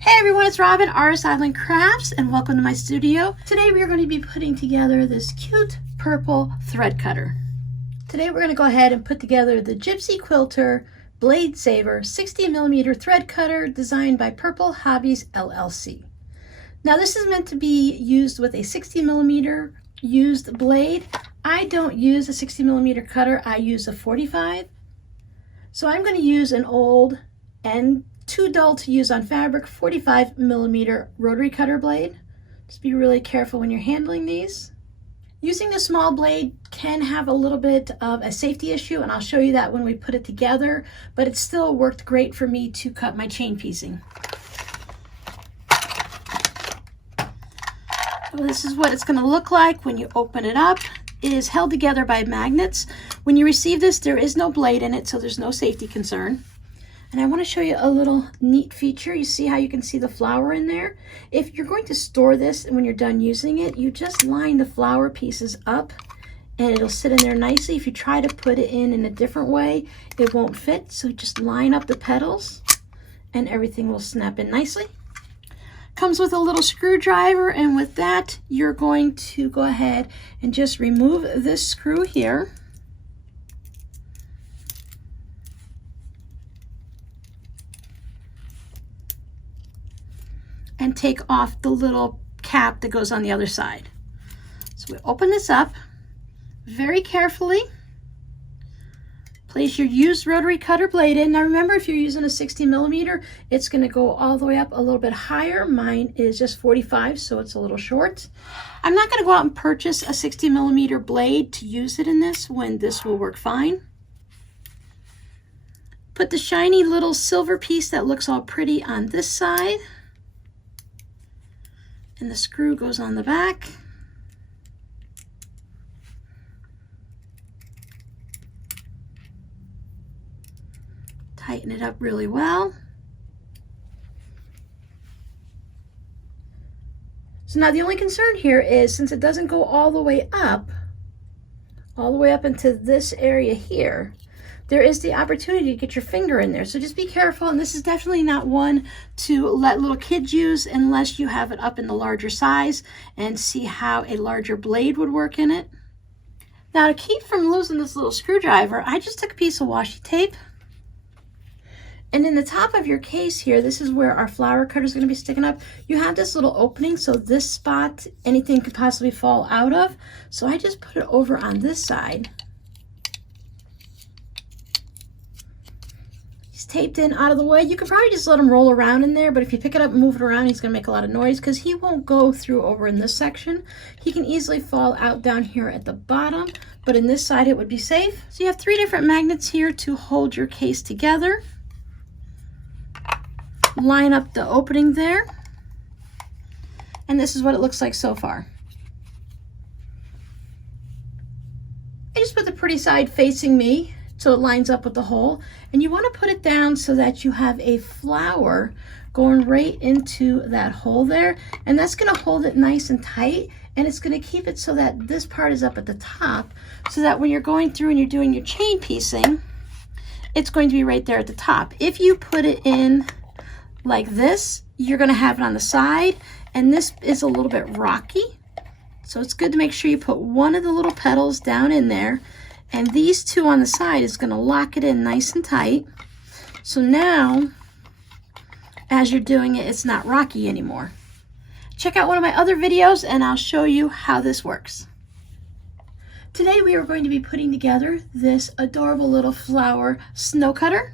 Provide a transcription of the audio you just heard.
Hey everyone, it's Robin, Artist Island Crafts, and welcome to my studio. Today we are going to be putting together this cute purple thread cutter. Today we're going to go ahead and put together the Gypsy Quilter BladeSaver 60mm thread cutter designed by Purple Hobbies LLC. Now this is meant to be used with a 60mm used blade. I don't use a 60mm cutter, I use a 45. So I'm going to use an old and too dull to use on fabric 45mm rotary cutter blade. Just be really careful when you're handling these. Using the small blade can have a little bit of a safety issue, and I'll show you that when we put it together, but it still worked great for me to cut my chain piecing. So this is what it's going to look like when you open it up. It is held together by magnets. When you receive this, there is no blade in it, so there's no safety concern. And I want to show you a little neat feature. You see how you can see the flower in there? If you're going to store this and when you're done using it, you just line the flower pieces up and it'll sit in there nicely. If you try to put it in a different way, it won't fit. So just line up the petals and everything will snap in nicely. Comes with a little screwdriver, and with that, you're going to go ahead and just remove this screw here. And take off the little cap that goes on the other side. So we open this up very carefully. Place your used rotary cutter blade in. Now remember, if you're using a 60mm, it's going to go all the way up a little bit higher. Mine is just 45, so it's a little short. I'm not going to go out and purchase a 60mm blade to use it in this when this will work fine. Put the shiny little silver piece that looks all pretty on this side. And the screw goes on the back. Tighten it up really well. So now the only concern here is, since it doesn't go all the way up into this area here, there is the opportunity to get your finger in there. So just be careful, and this is definitely not one to let little kids use unless you have it up in the larger size and see how a larger blade would work in it. Now to keep from losing this little screwdriver, I just took a piece of washi tape, and in the top of your case here, this is where our flower cutter is going to be sticking up. You have this little opening, so this spot, anything could possibly fall out of. So I just put it over on this side. Taped in out of the way. You could probably just let him roll around in there, but if you pick it up and move it around, he's going to make a lot of noise because he won't go through over in this section. He can easily fall out down here at the bottom, but in this side it would be safe. So you have 3 different magnets here to hold your case together. Line up the opening there, and this is what it looks like so far. I just put the pretty side facing me so it lines up with the hole, and you want to put it down so that you have a flower going right into that hole there, and that's going to hold it nice and tight, and it's going to keep it so that this part is up at the top, so that when you're going through and you're doing your chain piecing, it's going to be right there at the top. If you put it in like this, you're going to have it on the side, and this is a little bit rocky, so it's good to make sure you put one of the little petals down in there, and these 2 on the side is going to lock it in nice and tight. So now, as you're doing it, it's not rocky anymore. Check out one of my other videos and I'll show you how this works. Today we are going to be putting together this adorable little flower snow cutter.